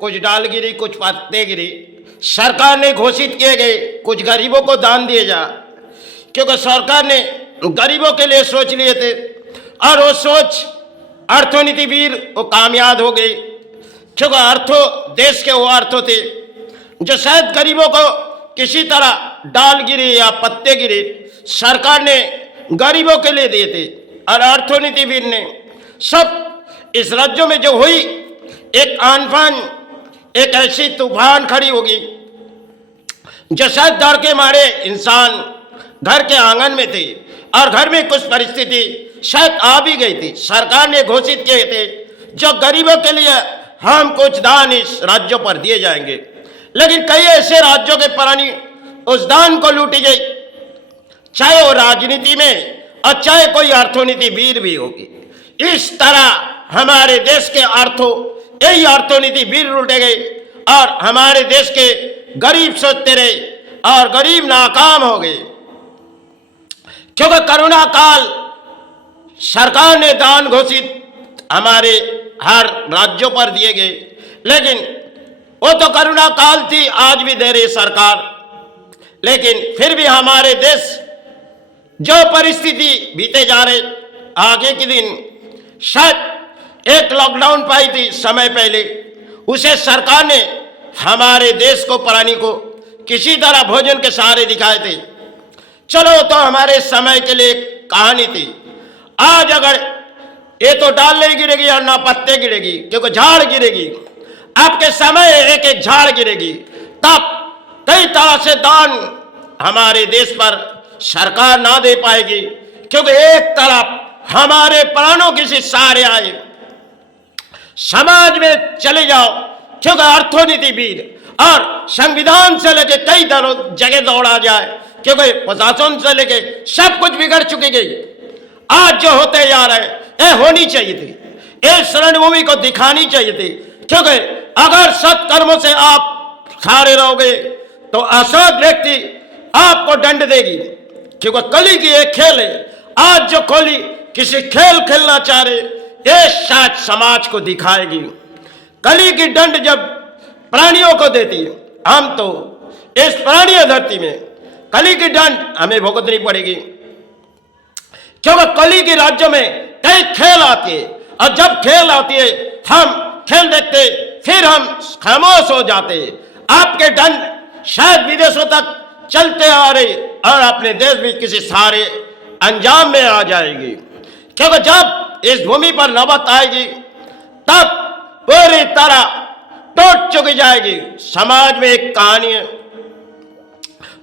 कुछ डालगिरी, कुछ पत्तेगिरी। सरकार ने घोषित किए गए कुछ गरीबों को दान दिए जा, क्योंकि सरकार ने गरीबों के लिए सोच लिए थे और वो सोच अर्थनीतिवीर वो कामयाब हो गई, क्योंकि अर्थों देश के वो अर्थों थे जो शायद गरीबों को किसी तरह डालगिरी या पत्तेगिरी सरकार ने गरीबों के लिए दिए थे। और अर्थनीतिवीर ने सब इस राज्यों में जो हुई एक आनफान, एक ऐसी तूफान खड़ी होगी जो शायद डर के मारे इंसान घर के आंगन में थे और घर में कुछ परिस्थिति शायद आ भी गई थी। सरकार ने घोषित किए थे जो गरीबों के लिए हम कुछ दान इस राज्यों पर दिए जाएंगे, लेकिन कई ऐसे राज्यों के प्राणी उस दान को लूटी गई, चाहे वो राजनीति में और चाहे कोई अर्थनीतिवीर भी होगी। इस तरह हमारे देश के यही अर्थनीतिवीर लूटे गए और हमारे देश के गरीब सोचते रहे और गरीब नाकाम हो गए, क्योंकि कोरोना काल सरकार ने दान घोषित हमारे हर राज्यों पर दिए गए, लेकिन वो तो कोरोना काल थी, आज भी दे रही सरकार, लेकिन फिर भी हमारे देश जो परिस्थिति बीते जा रहे, आगे के दिन शायद एक लॉकडाउन पाई थी समय पहले, उसे सरकार ने हमारे देश को प्राणी को किसी तरह भोजन के सहारे दिखाए थे। चलो तो हमारे समय के लिए कहानी थी। आज अगर ये तो डाल नहीं गिरेगी और ना पत्ते गिरेगी, क्योंकि झाड़ गिरेगी, आपके समय एक एक झाड़ गिरेगी, तब कई तरह से दान हमारे देश पर सरकार ना दे पाएगी, क्योंकि एक तरफ हमारे प्राणों किसी सहारे आए, समाज में चले जाओ, क्योंकि अर्थनीतिवीर और संविधान से लेके कई जगह दौड़ा जाए, क्योंकि प्रशासन से लेके सब कुछ बिगड़ चुकी गई। आज जो होते जा रहे ये होनी चाहिए थी, ये शरणभूमि को दिखानी चाहिए थी, क्योंकि अगर सत्कर्मों से आप सारे रहोगे तो असत व्यक्ति आपको दंड देगी, क्योंकि कली की एक खेल है। आज जो कली किसी खेल खेलना चाह रहे, ये शायद समाज को दिखाएगी। कली की दंड जब प्राणियों को देती है, हम तो इस प्राणीय धरती में कली की दंड हमें भुगतनी पड़ेगी, क्योंकि कली के राज्यों में कई खेल आती है, और जब खेल आती है हम खेल देखते, फिर हम खामोश हो जाते। आपके दंड शायद विदेशों तक चलते आ रहे और अपने देश भी किसी सारे अंजाम में आ जाएगी, क्योंकि जब इस भूमि पर नौबत आएगी तब पूरी तरह टूट चुकी जाएगी। समाज में एक कहानी है,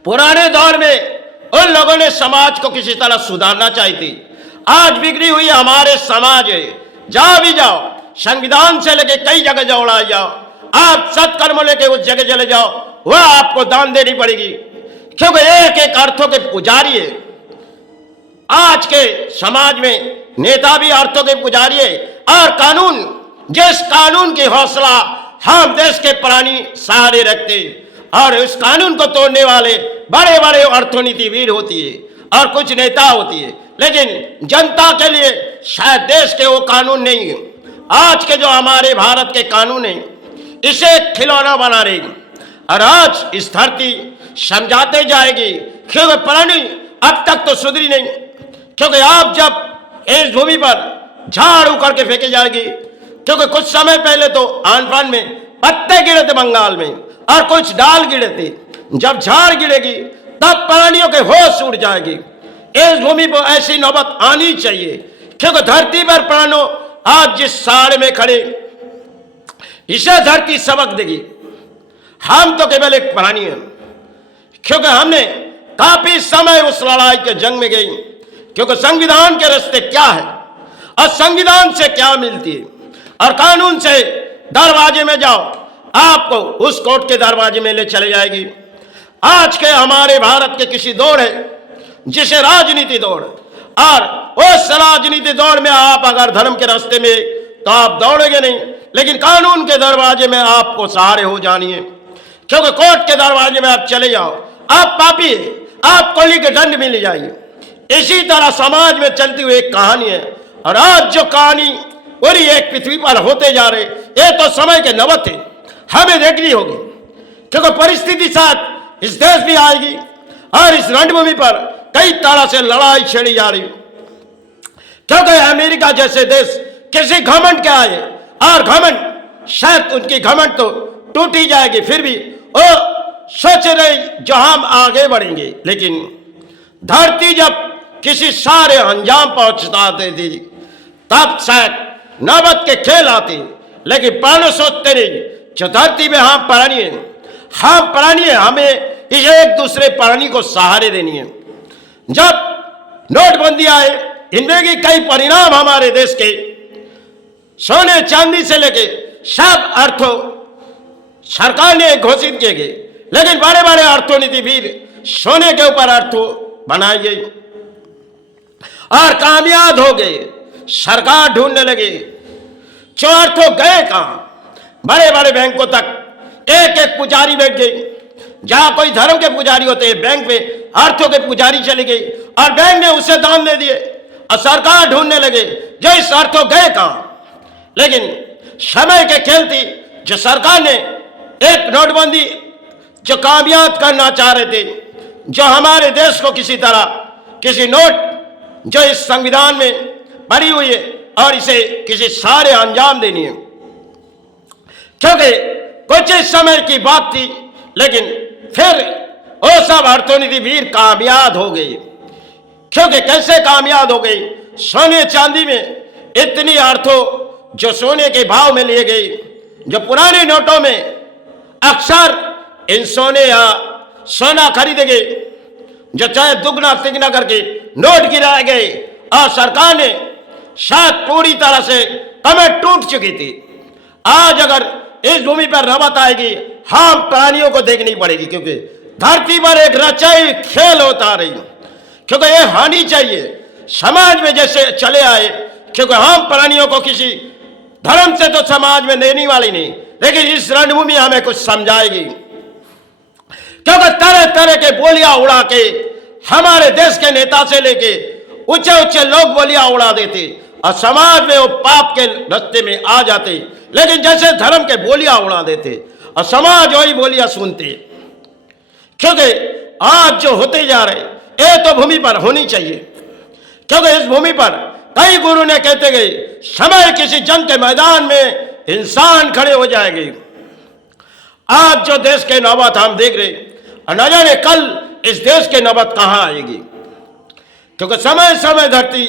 पुराने दौर में उन लोगों ने समाज को किसी तरह सुधारना चाहिए थी। आज बिगड़ी हुई हमारे समाज है, जहां भी जाओ, संविधान से लेके कई जगह दौड़ा जाओ, आप सत्कर्म लेके उस जगह चले जाओ, वह आपको दान देनी पड़ेगी, क्योंकि एक एक अर्थों के पुजारी है। आज के समाज में नेता भी अर्थों के पुजारी है, और कानून, जिस कानून की हौसला हम देश के प्राणी सहारे रखते, और उस कानून को तोड़ने वाले बड़े बड़े अर्थनीतिवीर होती है और कुछ नेता होती है, लेकिन जनता के लिए शायद देश के वो कानून नहीं है। आज के जो हमारे भारत के कानून है, इसे खिलौना बना रही, और आज इस धरती समझाते जाएगी, क्योंकि प्राणी अब तक तो सुधरी नहीं, क्योंकि आप जब इस भूमि पर झाड़ उखड़ के फेंके जाएगी, क्योंकि कुछ समय पहले तो आनफान में पत्ते गिरे थे बंगाल में और कुछ डाल गिरे थे, जब झाड़ गिरेगी तब प्राणियों के होश उड़ जाएगी। इस भूमि पर ऐसी नौबत आनी चाहिए, क्योंकि धरती पर प्राणों आज जिस साड़ में खड़े, इसे धरती सबक देगी। हम तो केवल एक प्राणी हैं, क्योंकि हमने काफी समय उस लड़ाई के जंग में गई, क्योंकि संविधान के रास्ते क्या है और संविधान से क्या मिलती है, और कानून से दरवाजे में जाओ, आपको उस कोर्ट के दरवाजे में ले चले जाएगी। आज के हमारे भारत के किसी दौड़ है जिसे राजनीति दौड़, और उस राजनीति दौड़ में आप अगर धर्म के रास्ते में तो आप दौड़ेंगे नहीं, लेकिन कानून के दरवाजे में आपको सहारे हो जानी है, क्योंकि कोर्ट के दरवाजे में आप चले जाओ, आप पापी है, आप कोली के दंड मिल जाइए। इसी तरह समाज में चलती हुई एक कहानी है, और आज जो कहानी पूरी एक पृथ्वी पर होते जा रहे, ये तो समय के नौबत है। हमें देखनी होगी, क्योंकि परिस्थिति साथ इस देश भी आएगी और इस रणभूमि पर कई तरह से लड़ाई छेड़ी जा रही, क्योंकि अमेरिका जैसे देश किसी घमंड के आए और घमंड शायद उनकी घमंड तो टूट ही जाएगी, फिर भी वो सोच रहे जो हम आगे बढ़ेंगे, लेकिन धरती जब किसी सारे अंजाम पहुंचता देती तब शायद नौबत के खेल आते, लेकिन प्राण सोचते नहीं जो धरती में हम प्राणी है, हमें इस एक दूसरे प्राणी को सहारे देनी है। जब नोटबंदी आए, इनमें की कई परिणाम हमारे देश के सोने चांदी से लेके सब अर्थों सरकार ने घोषित किए गए, लेकिन बड़े बड़े अर्थनीतिवीद सोने के ऊपर अर्थों बनाई गई और कामयाब हो गए। सरकार ढूंढने लगी जो अर्थों गए कहां, बड़े बड़े बैंकों तक एक एक पुजारी बैठ गई, जहां कोई धर्म के पुजारी होते हैं बैंक में अर्थों के पुजारी चली गई और बैंक ने उसे दान दे दिए और सरकार ढूंढने लगे जो इस अर्थों गए कहां। लेकिन समय के खेल थी जो सरकार ने एक नोटबंदी जो कामयाब करना चाह रहे थे, जो हमारे देश को किसी तरह किसी नोट जो इस संविधान में पड़ी हुई है और इसे किसी सारे अंजाम देनी है, क्योंकि कुछ इस समय की बात थी, लेकिन फिर वो सब अर्थनीतिवीद कामयाब हो गई। क्योंकि कैसे कामयाब हो गई, सोने चांदी में इतनी अर्थों जो सोने के भाव में लिए गई, जो पुराने नोटों में अक्सर इन सोने या सोना खरीदे गए, जो चाहे दुगना तिगना करके नोट गिराए गए और सरकार ने शायद पूरी तरह से कमर टूट चुकी थी। आज अगर इस भूमि पर नौबत आएगी, हम प्राणियों को देखनी पड़ेगी, क्योंकि धरती पर एक रचाई खेल होता रही, क्योंकि ये हानि चाहिए समाज में जैसे चले आए, क्योंकि हम प्राणियों को किसी धर्म से तो समाज में देने वाली नहीं, लेकिन इस रणभूमि हमें कुछ समझाएगी, क्योंकि तरह तरह के बोलियां उड़ा के हमारे देश के नेता से लेके ऊंचे ऊंचे लोग बोलियां उड़ा देते और समाज में वो पाप के रास्ते में आ जाते, लेकिन जैसे धर्म के बोलियां उड़ा देते और समाज वही बोलियां सुनते। क्योंकि आज जो होते जा रहे ये तो भूमि पर होनी चाहिए, क्योंकि इस भूमि पर कई गुरु ने कहते गए समय किसी जंग के मैदान में इंसान खड़े हो जाएंगे। आज जो देश के नौबत हम देख रहे और न जाने कल इस देश के नौबत कहां आएगी, क्योंकि समय समय धरती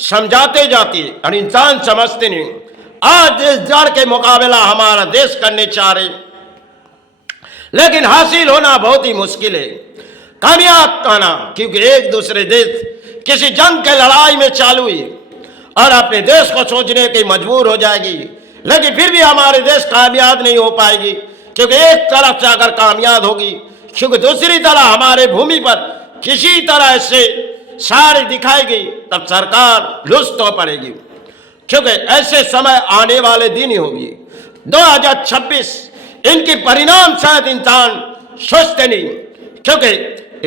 समझाते जाती है और इंसान समझते नहीं। आज इस जड़ के मुकाबला हमारा देश करने चाह रहे, लेकिन हासिल होना बहुत ही मुश्किल है, कामयाब कहना, क्योंकि एक दूसरे देश किसी जंग के लड़ाई में चालू हुई और अपने देश को सोचने की मजबूर हो जाएगी, लेकिन फिर भी हमारे देश कामयाब नहीं हो पाएगी, क्योंकि एक तरफ से अगर कामयाब होगी, क्योंकि दूसरी तरह हमारे भूमि पर किसी तरह से साड़ी दिखाई गई, तब सरकार लुष्ट हो पड़ेगी, क्योंकि ऐसे समय आने वाले दिन ही होगी 2026। इनके परिणाम शायद इंसान सोचते नहीं, क्योंकि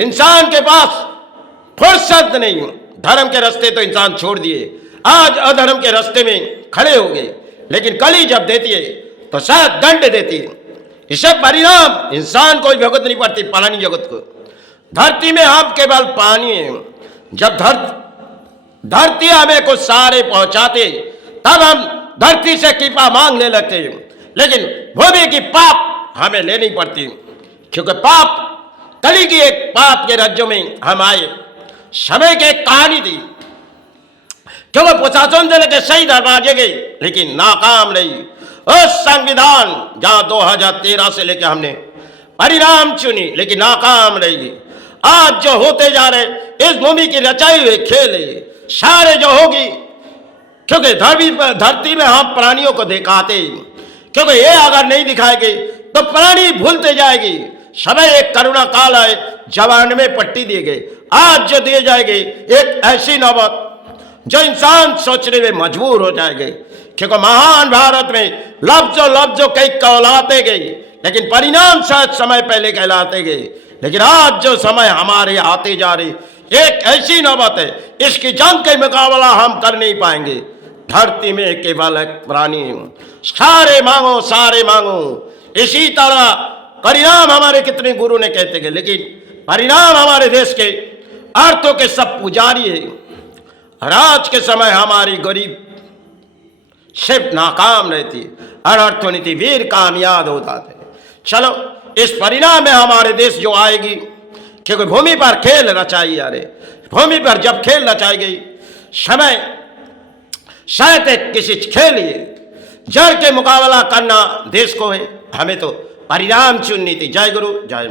इंसान के पास फुर्सत नहीं। धर्म के रास्ते तो इंसान छोड़ दिए, आज अधर्म के रास्ते में खड़े हो गए, लेकिन कली जब देती है तो शायद दंड देती है। इसे परिणाम इंसान को भुगतनी नहीं पड़ती, प्राणी जगत को। धरती में हम केवल पानी है, जब धरती हमें कुछ सहारे पहुंचाते तब हम धरती से कृपा मांगने लगते हैं, लेकिन भूमि की पाप हमें लेनी पड़ती, क्योंकि पाप कली की एक पाप के राज्यों में हम आए। समय की एक कहानी थी, क्योंकि प्रशासन से लेकर सही दरवाजे गई, लेकिन नाकाम रही। उस संविधान जहां 2013 से लेकर हमने परिणाम चुनी, लेकिन नाकाम रही। आज जो होते जा रहे इस भूमि की रचाई हुई खेल है, सारे जो होगी, क्योंकि धरती में हम प्राणियों को दिखाते, क्योंकि ये अगर नहीं दिखाएगी तो प्राणी भूलते जाएगी। समय एक करुणा काल है, जवान में पट्टी दिए गए, आज जो दिए जाएंगे एक ऐसी नौबत जो इंसान सोचने में मजबूर हो जाएंगे, क्योंकि महान भारत में लफ्जों कई कहलाते गए, लेकिन परिणाम शायद समय पहले कहलाते गए। लेकिन आज जो समय हमारे आते जा रही एक ऐसी नौबत है, इसकी जंग के मुकाबला हम कर नहीं पाएंगे। धरती में केवल एक प्राणी, सारे मांगो इसी तरह परिणाम हमारे कितने गुरु ने कहते गए, लेकिन परिणाम हमारे देश के अर्थों के सब पुजारी है। और आज के समय हमारी गरीब सिर्फ नाकाम रहती है और अर्थनीति वीर कामयाब होता है। चलो इस परिणाम में हमारे देश जो आएगी, क्योंकि भूमि पर खेल रचाई जा रहे, भूमि पर जब खेल रचाई गई, समय शायद किसी खेलिए जड़ के मुकाबला करना देश को है, हमें तो परिणाम चुननी थी। जय गुरु जय।